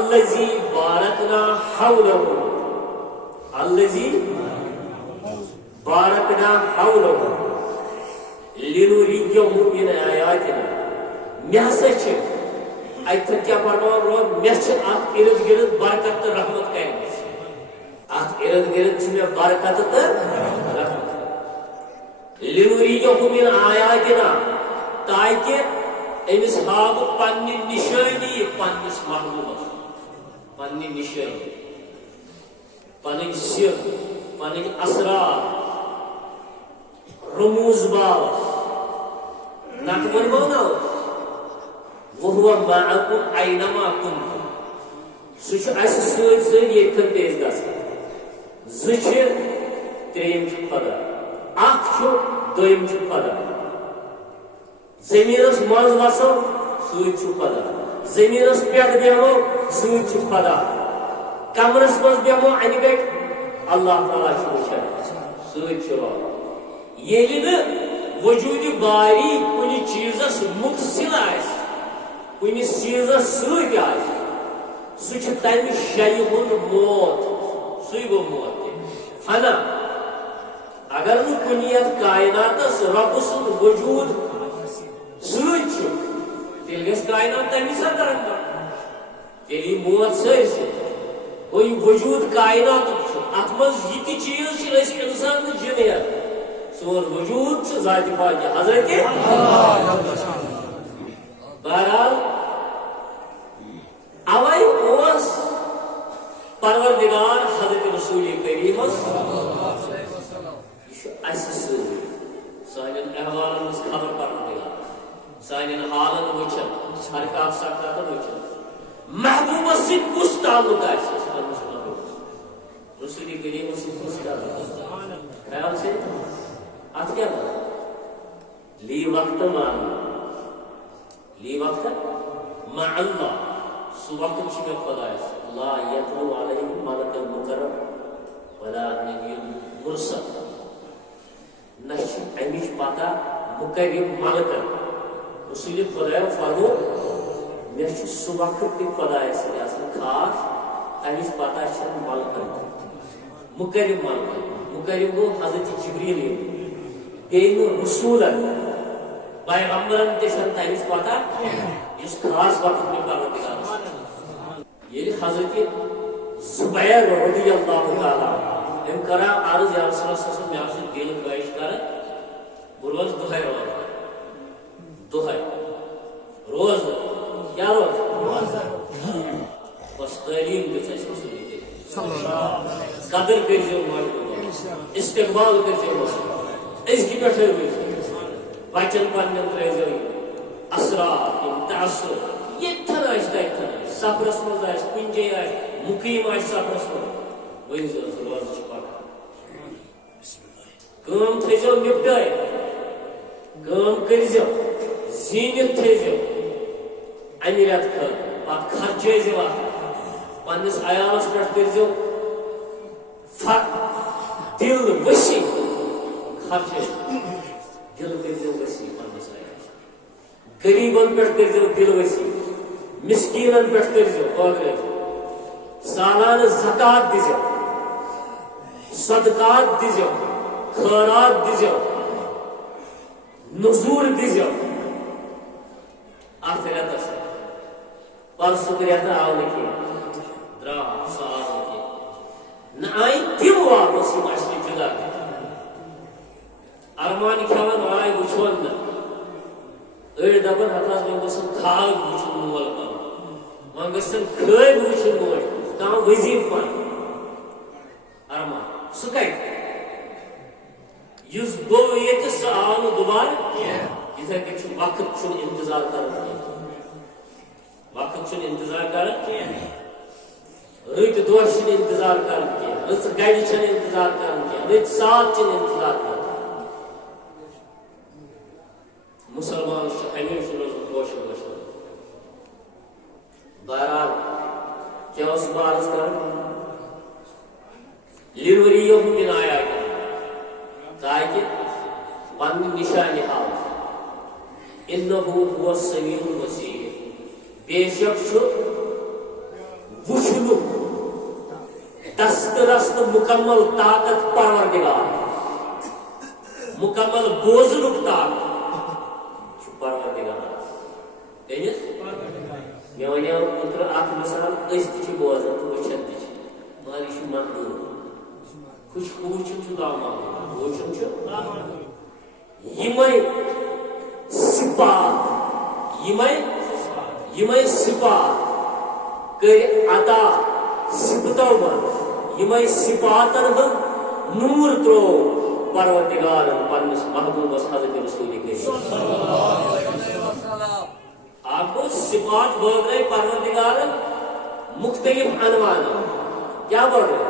الذی بارکنا حولہ الذی بارکنا حولہ لنریہ من آیاتنا مے ہسا اتھن کیا پڑھنا رو مے ات ارد گرد برکت تو رحمت کرم ات ارد گرد مے برکت تو رحمت لنریہ من آیاتنا تاکہ امس ہاو پنہ نشانی پنس محبوبس پنہ نشانی پن سر پن اسرار رموز باس نت ونمو نا وہو معکم اینما کنتم سہ ست یتن تیز گژھان زٕ ترٛیٚیِم چھُ خدا اکھ چھُ دوٚیِم چھُ خدا زمینس مز وسو ست خدا زمینس پہ بیمو ست خدا کمرس مز بیمو ان گٹ اللہ تعالیٰ وچان ست یل وجود باری کن چیزس متصل کنس چیزس ست سہ تمہ شیء ہند موت سی گو موت فنا اگر کن یتھ کائناتس رب سند وجود ست تیل گھس کائنات تمی سات تیل موت سرسی گو یہ وجود کائنات ات مز یہ چیز انسان تو جن سون وجود ذات پاک حضرت بہرحال اوے اوس پروردگار حضرت رسول کریم سان احوالن مز خبر پروردگار سان حالن وچن حرکات سکرات وچن محبوبہ ست کس تعلق رسول کریم ست کس تعلق خیال سے ات کیا لی وقت مع اللہ سو وقت میں خدا لا یتلو علیہم ملک المکرم ولا نبی مرسل نش امچ پتہ مکرم ملک رسول خدا فرمو مے سہ وقت تہ خدا خاص تمچ پتہ ملکن مکرم ملکن مکرم گو حضرت جبریل بیٚیہِ رسولن پیغمبرن تہ تمچ پتہ اس خاص وقت میں پروردگار یل حضرت زبیر رضی اللہ تعالیٰ ام کرا عرض یا رسول اللہ صلی اللہ علیہ وسلم مے دل خواہش کر بہ روز دہے روز کیا روز بس تعلیم دس رسول قدر کرزو استقبال کرزو ازگی پہ بچن پن ترزو اسرار تعصب یتن تتن سفرس مز کن جائے مقیم سفرس مز ورزو روز پکان تھو نپٹائ کرزو زینت تھو امہ رت پہ خرچو ات پنس عیالس پہ کرزو دل وسیع خرچ دل کرزو وسیع پنس عیالس غریبن پہ کرزو دل وسیع مسکینن پہ کرزو سالانہ زکات دزو صدقات دزو خیرات دزو نذور دزو ات رتس پرسک رت آو نا درا سال نہ آئی تم واپس اصل جدا ارمان کھان آئی وچھون نا أڑ دپان ہتاس وۄنۍ گژھن کھاد وٕچھُن مول پَنُن وۄنۍ گژھن کھٲلۍ وٕچھُن موج کانٛہہ وظیٖفہٕ پَنُن ارمان سُہ کَتہِ یُس گوٚو ییٚتہِ سُہ آو نہٕ دُبارٕ یِتھَے کٔنۍ چھُ وقت چھُنہٕ اِنتظار کران کینٛہہ وقت چھُنہٕ اِنتظار کران کینٛہہ رٕتۍ دۄہ چھِنہٕ اِنتظار کران کینٛہہ رٕژ گرِ چھَنہٕ اِنتظار کران کینٛہہ رٕتۍ ساتھ چھِنہٕ اِنتظار کران مسلمان ہمیشہ روزن خوش گژھان بہرحال کیا اس بارس کر لنریہم من آیاتنا تاکہ پن نشانی ہاو انہ هو السمیع البصیر بے شک دست رست مکمل طاقت پروردگار مکمل بوزنک طاقت پروردگار مے ونیو اوترٕ اکھ مثال أسۍ تہِ چھِ بوزان تہٕ وٕچھان تہِ چھِ مگر یہِ چھُ محدوٗد وٕچھُن چھُ لامحدوٗد وٕچھُن چھُ یِمے صفات کٔرۍ عطا صفتو منٛز یِمے صفاتن ہُنٛد نوٗر ترٛوو پروردگارن پننِس محبوٗبس حضرت رسول کریم اکھ گوٚو صفات بٲگرٲے پروردگارن مختلف عنوان کیٛاہ بٲگرٲے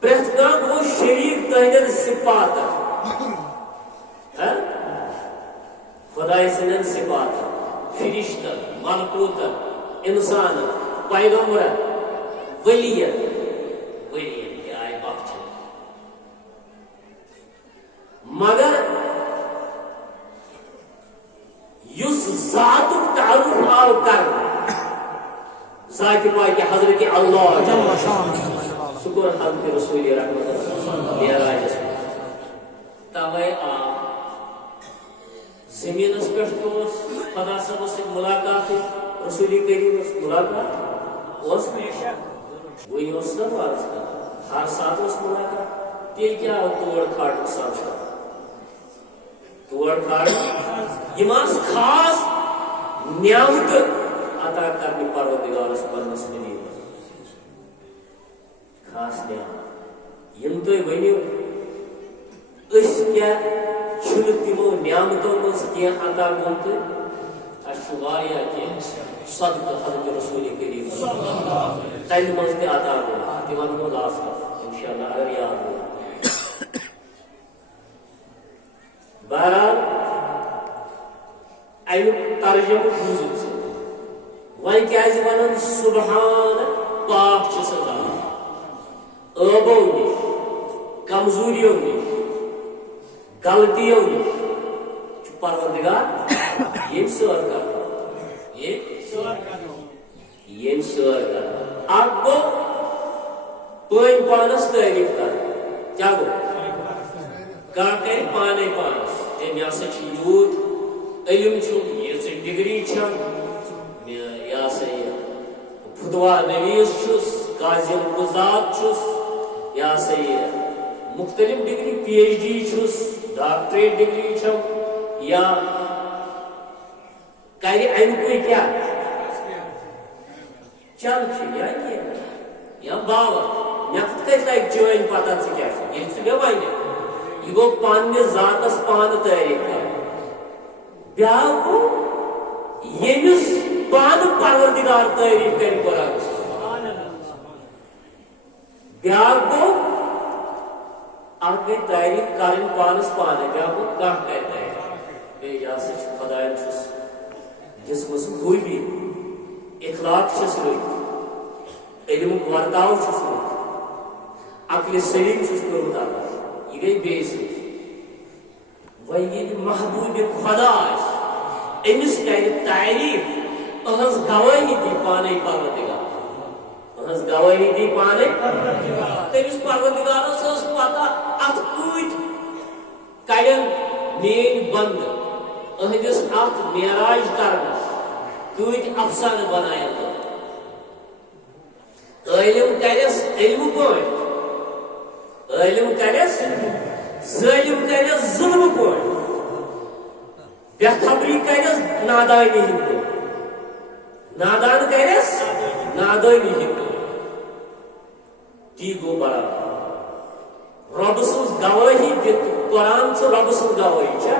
پرٛٮ۪تھ کانٛہہ گوٚو شریٖک تٕہنٛدٮ۪ن صفاتن خۄداے سٕنٛدٮ۪ن صفاتن فرشتن ملکوٗتن انسانن پیغمبرن ؤلین یہِ آیہِ بخچن مگر یُس ذاتُک تعارُف آو کرنہٕ ذاتِ پاکہِ حضرت اللہ سُہ کوٚر حضرت رسول رحمت معراجس منٛز توے آو زمینس پٮ۪ٹھ تہِ اوس خدا صٲبس سۭتۍ مُلاقات رسول کریمس مُلاقات اوس وۄنۍ اوس نہ وارس کران ہر ساتہٕ اوس مُلاقات تیٚلہِ کیٛاہ آو تور کھارنہٕ سبزار تور کھارنہٕ یِم آسہٕ خاص نعمتہٕ عطا کرنہِ پروردگارس پننِس نبیَس خاص نعمت یِم تُہۍ ؤنِو أسۍ کیٛاہ چھُنہٕ تِمو نعمتو منٛز کینٛہہ عطا گوٚمُت اَسہِ چھُ واریاہ کینٛہہ صدقہٕ حضرت رسول کریم تَمہِ منٛز تہِ عطا گوٚمُت تہِ وَنہو لاسٹس انشاءاللہ اگر یاد گوٚو بہرحال امیُک ترجمہٕ بوٗزِو ژٕ وۄنۍ کیٛازِ وَنان سبحان پاک چھِ سۄ ذات ٲبو نِش کمزوٗریو نِش غلطیو نِش چھُ پروردگار ییٚمۍ سٲر کران ییٚمۍ سٲر کران اکھ گوٚو پٲنۍ پانس تعریٖف کران کیٛاہ گوٚو کانٛہہ کرِ پانے پانس ہے مےٚ ہسا چھُ یوٗت علم چھُم ییٖژٕ ڈگری چھم یہِ ہسا یہِ فتوا نویٖس چھُس قاضِل قُضات چھُس یہِ ہسا یہِ مختلف ڈگری پی ایچ ڈی چھُس ڈاکٹریٹ ڈگری چھم یا کرِ امہِ کُے کیٛاہ چل چھِ یا کینٛہہ یا باور مےٚ کِتھ کٔنۍ لگہِ چٲنۍ پتہ ژٕ کیٛاہ چھُکھ ییٚلہِ ژٕ مےٚ وَنہِ یہِ گوٚو پننِس ذاتس پانہٕ تعریٖف کران بیٛاکھ گوٚو ییٚمِس پانہٕ پروردگار تعریٖف کرِ قرآنس بیٛاکھ گوٚو اکھ گٔے تعریٖف کرٕنۍ پانس پانے بیٛاکھ گوٚو کانٛہہ کرِ تعریٖف بیٚیہِ یہِ ہسا چھُ خۄداین چھُس دِژمٕژ خوٗبی اخلاق چھِس رٔتۍ علمُک ورتاو چھُس رٔتۍ عقلِ سلیٖم چھُس کوٚرمُت عطا یہِ گٔے بیٚیہِ سۭتۍ وۄنۍ ییٚلہِ محبوٗبِ خۄدا آسہِ أمِس کرِ تعریٖف أہٕنٛز گوٲہی دی پانے پروردگار أہٕنٛز گوٲہی دی پانے تٔمِس پروردگارس ٲس پتہ اتھ کۭتۍ کڑٮ۪ن میٲنۍ بنٛدٕ أہنٛدِس اتھ معراج کرنس کۭتۍ افسانہٕ بناین عٲلِم کرٮ۪س علمہٕ پٲٹھۍ عٲلِم کرٮ۪س ظٲلِم کرٮ۪س ظُلمہٕ پٲٹھۍ بے خبری کرٮ۪س نادانی ہٕنٛدۍ پٲٹھۍ نادان کرٮ۪س نادٲنی ہٕنٛدۍ پٲٹھۍ تی گوٚو برابر رۄبہٕ سٕنٛز گوٲہی دِتھ قرآن چھُ رۄبہٕ سٕنٛز گوٲہی چھا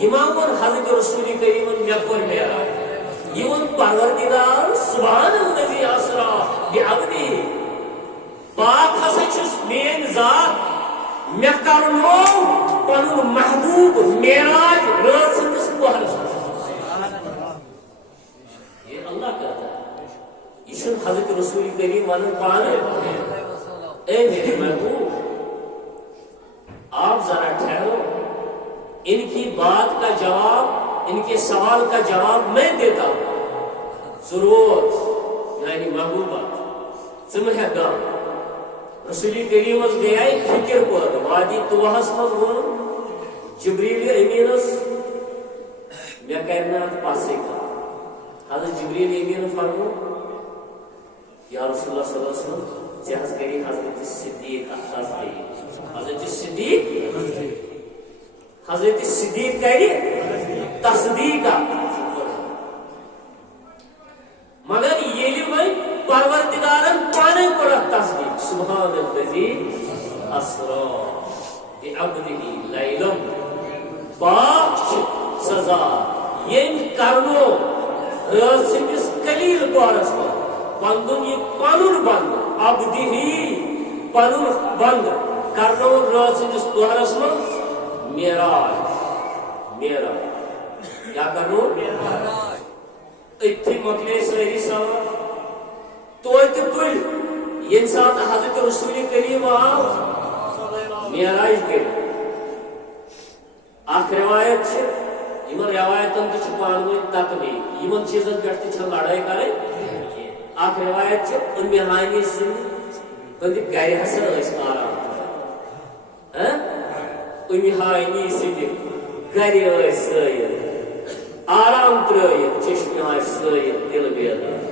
یِمو ووٚن حضرت رسول کریٖمن مےٚ کوٚر معراج یہِ ووٚن پروردگار سبحان الذی اسرا بعبدہ پاک ہسا چھُس میٲنۍ ذات مےٚ کرنو پنُن محبوٗب معراج رٲژ ہٕنٛدِس پہرس منٛز یہ اللہ کہتا ہے یہ چھُنہٕ حضرت رسول کریم ونان پانے اے میرے محبوب آپ ذرا ٹھہرو ان کی بات کا جواب ان کے سوال کا جواب میں دیتا ہوں ضرور یعنی محبوبہ ثم ہے رسول کریم گئے فکر پود وادی توہس مز ون جبریل امینس مے کرنا پاسے کا حضرت جبریل امین فرمو یا رسول اللہ صلی اللہ علیہ وسلم جہاز کری حضرت صدیق تصدیق حضرت صدیق کری تصدیق مگر یہ وی پروردگارن پانے کو تصدیق سبحان الذی اسرا بعبده لیلا پاک سزا یم کرنو سندس کلیل پارس بندن یہ پنن بند عبدہی پنن بند کرنو سندس پارس من معراج کیا کرنو اتھی مکلے سہری سوال توتہ تل یم سات حضرت رسول کریم آو معراج کر اخ روایت ان روایتن تہ پانوی تطبیق ان چیزن پہ لڑائی کریں اخ روایت ام ہانی سند گر ہسا آرام ام ہانی سند گر سید آرام ترائت چشمہ سید دل بیدار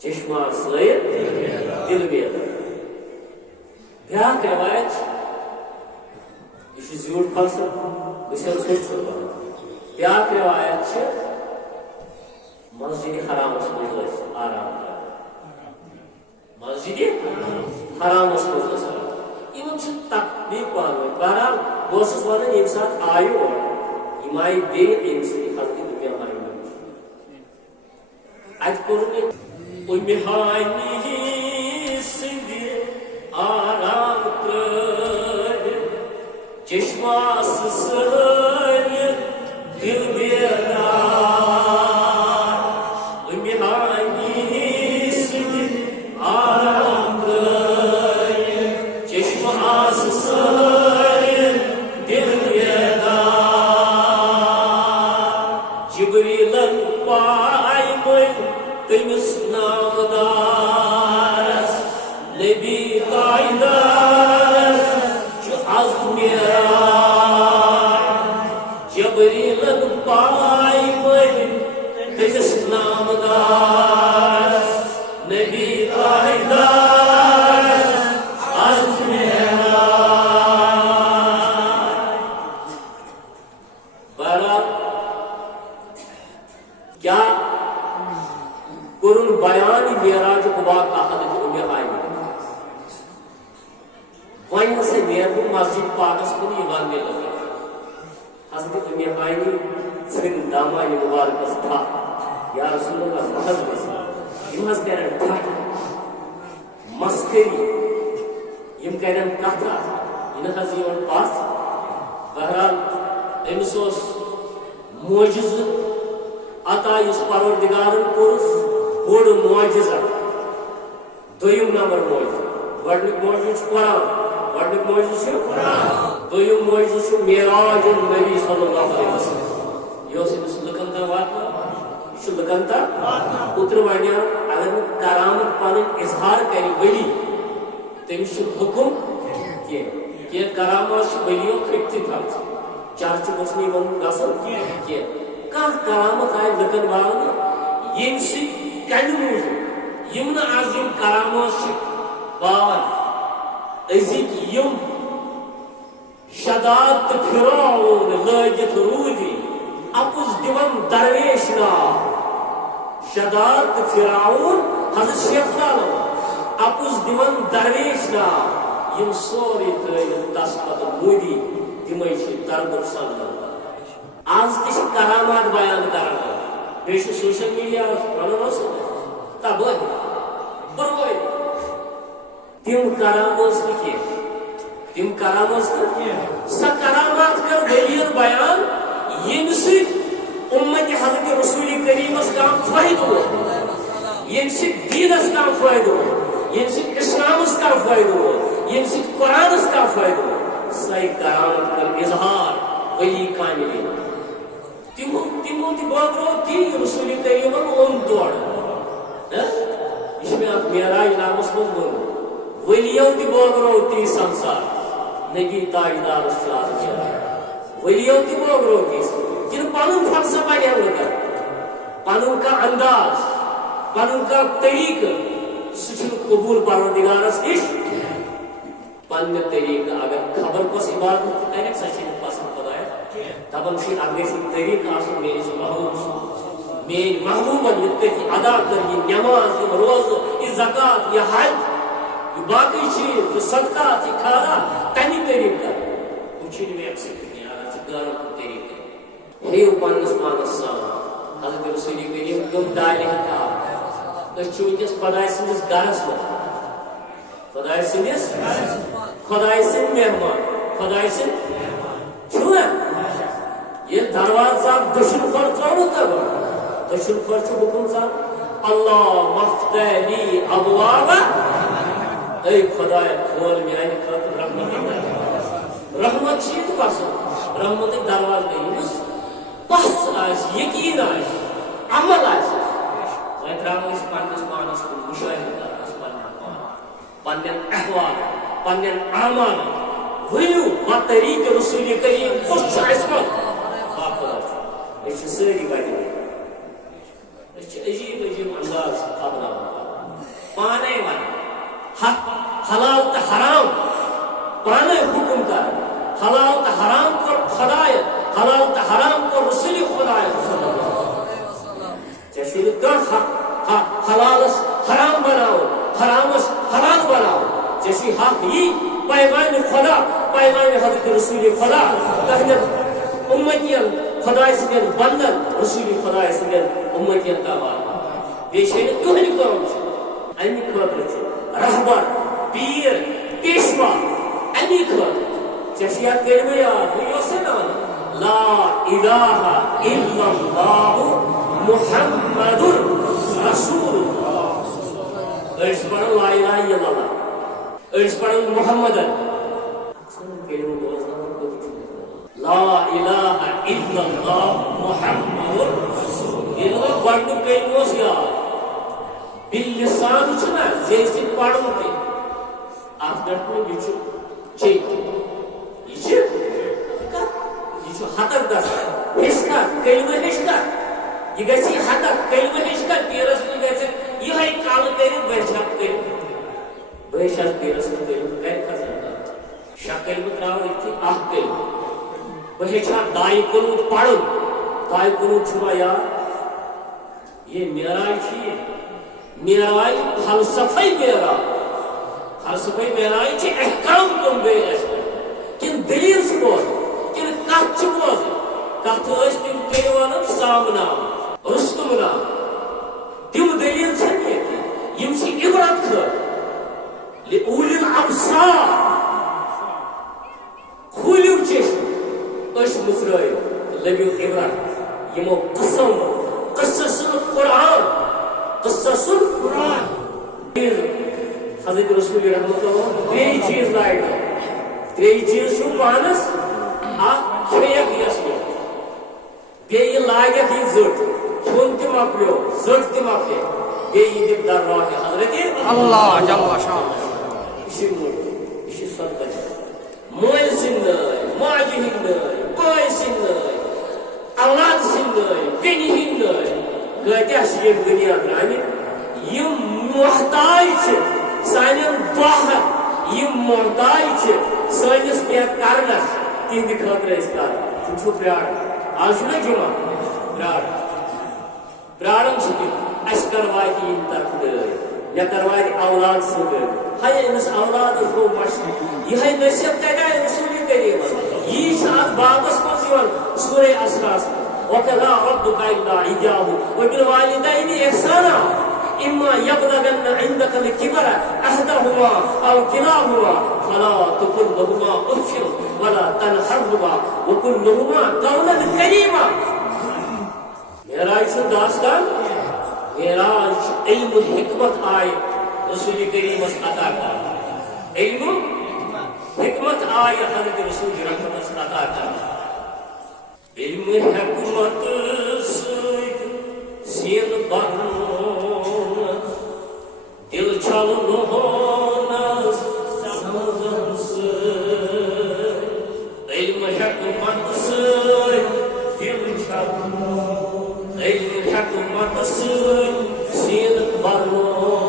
چشمہ سید دل بیدار بیاکھ روایت یہ زیوٹ فلسفہ بیاکھ روایت مسجد حرام مز آرام مسجد حرام مز ان تطبیق پانوی بہرحال بہت ونان یم سات آیو یم آئی بیم سی حضرت دنیا ہائی ات کور ام ہانی سند آرام تر چشمہ سر دل بیدار ام ہانی سند آرام تر چشمہ سر دل بیدار جبریلن پائی من تمس نامدارس نبی قائدار جو عزم جبریلن پائی من تمس نامدارس نبی قائدار عزم برات کیا قرن بیان معراج کو واقع حضرت ام ہانی وہیں سے نیرو مسجد پاکس کو نہیں ماننے لگے حضرت ام ہانی پھر دامہ مبارکس تھا یا رسول اللہ حضرت یم حض کرن ٹھٹ مسکری یم کرن کتھا ان حض یون پاس بہرحال امس معجز عطا اس پروردگارن کورس بوڑ معجزہ دویم نمبر معجزہ گۄڈنیُک معجزہ قرآن دویم معجزہ معراج النبی صلی اللہ علیہ وسلم یہ امس لکن تام واتناوان یہ لکن تام اوترٕ ونیاو اگر کرامت پنن اظہار کر ولی تمس حکم کی کرامات ولیو کھٹتی تھا چرچ گوس نی ون گژھن کی کرامت آئی لکن والن یم سی کن موجود یم آز یم کرامات پان ازک یم شداد تو پھراون لگت رودی اپز دیون درویش ناو شداد تو پھراون حضرت شیخ تعالی اپز دیون درویش ناو یم سوری ترین تس پت مودی تمے تربت سمجھان آج تہ کرامات بیان کران بیش سوشل میڈیا ونان تباہی بربٲدی تم کرامات کی تم کرامات سا کرامات کر دلیل بیان یم سۭتۍ امت حضرت رسول کریمس کم فائدہ ووت یم سۭتۍ دینس کم فائدہ ووت یم سۭتۍ اسلامس کم فائدہ ووت یم سۭتۍ قرآنس کم فائدہ ووت ساے کرامت کر اظہار ولی کاملین تمو تہ بٲگرو تی رسول کریمن اوٚن تورٕ یہ میں معراج نامس مز ون ولیو تہ بوگرو تی سنسار نبی تاجدار ولیو تہ بوگرو تی کن پن فلسفہ ڈیولپ پن کا انداز پن کا طریقہ سہ قبول پروردگارس نش پنہ طریقہ اگر خبر کس عبادت کر سہ پسند خدایا دپان اتھ گھس طریقہ آسن میس محبوب میری محبوبن یہ ادا کر یہ نماز یہ روزہ یہ زکات یہ حج یہ باقی چیز یہ صدقات یہ کھانا تمہ طریقہ وہ مے اکثر گھر طریقہ ہیو پنس پانس سان حضرت رسول کریم تم ڈالہ کعبہ ونکس خدا سندس گرس مز خدا سندس خدا سند مہمان خدا سند چھو یہ دروازہ دشن کھور ترو تب دشن کھور حکم سان اللہ مفتح لی ابواب اے خدا کھول میانہ خاطر رحمت رحمت چھ تو پسند رحمت دروازہ نہیں بس آس یقین آس عمل آس تراؤ پنس پانس کن مشاہدہ پن احوال پن اعمال ورو بطریق رسول کریم کس عصمت یہ ساری وجہ عجیب عجیب انداز اپناوان پانے ون حلال تو حرام پانے حکم کر حلال تو حرام کر خدای حلال تو حرام کر رسول خدای جیسے حلالس حرام بناؤ حرامس حلال بناؤ جیسے حق یہ پیمان خدا پیمان حضرت رسول خدا تہذیب امتین خدا سن بندن رسول خدا سن امتین تابع بیشین کہنی کام امی خاطر رہبر پیر پیشوا امی خاطر جیسے آپ کلمہ یاد یہ سے لا الہ الا اللہ محمد رسول اللہ اس پر لا الہ الا اللہ اس پر محمد کلمہ بولنا لا الہ الا اللہ محمد رسول اللہ گڈ کلمہ یاد باللسان چھنا جیسے پڑھو تے اتھ پہ یہ چیک یہ حتک گھر ہشکا کلمہ ہشکا یہ گی حتک کلمہ ہشکا پیرس میں گھر یہ کل کر بہشت کر بہشت پیرس میں کر کھسان شاہ کلمہ تراؤ یہ اخ کلمہ بہشا دائی کنوت پڑھو دائی کنوت چھما یاد یہ معراج معراج فلسفہ معراج فلسفہ معراج احکام تم گئی اس کن دلیل سے بوز کن کت چھ بوز کت اس تم تیوان سامنا رستم نام تم دلیل چھن یم چھ عبرت خاطر لأولی الابصار کھولیو چشم اش مترائیو لبیو عبرت یمو قسم قصص القرآن قصص القرآن حضرت رسول رحمۃ اللہ تری چیز لائٹ تری چیز چھو پانس کھیک یس بیٚیہِ لاگیٚکھ یہِ زٔٹ کھیوٚن تہِ مۄکلیو زٔٹ تہِ مۄکلے بیٚیہِ دِم درواہ حضرت اللہ جل شان یہِ چھِ صدقہ مٲلۍ سٕنٛدۍ نٲے ماجہِ ہٕنٛدۍ نٲے بٲے سٕنٛدۍ نٲے اولاد سٕنٛدۍ نٲے بیٚنہِ ہٕنٛدۍ نٲے کۭتیاہ چھِ ییٚتہِ دُنیا درٛامٕتۍ یِم محتاج چھِ سانٮ۪ن دۄہن یِم محتاج چھِ سٲنِس کینٛہہ کرنس تِہنٛدِ خٲطرٕ أسۍ کران تِم چھُ پیاران آج چھُنہ جمعہ پیاران چھِ تِم اَسہِ کر واتہِ یِم طرفہٕ دٲرۍ مےٚ کر واتہِ اولاد سٕنٛدۍ دٲرۍ ہاے أمِس اولادس گوٚو مشکل یِہے نصیحت کَرِ رسول کریٖمس یی چھِ اتھ بابس منٛز یِوان سورہ اسراہس وقضى ربك إلا إياه وبالوالدين إحسانا إما يبلغن عندك الكبر أحدهما أو كلاهما فلا تقل لهما أف ولا تنهرهما وقل لهما قولا كريما. معراج داستان معراج علم حکمت آئے رسول کریم عطا کر علم حکمت آئے حضرت رسول رحمت عطا کر علم حکمت سید سین بہن روحونس سمزن علم حکمت دل چھک علم حکمت سین برون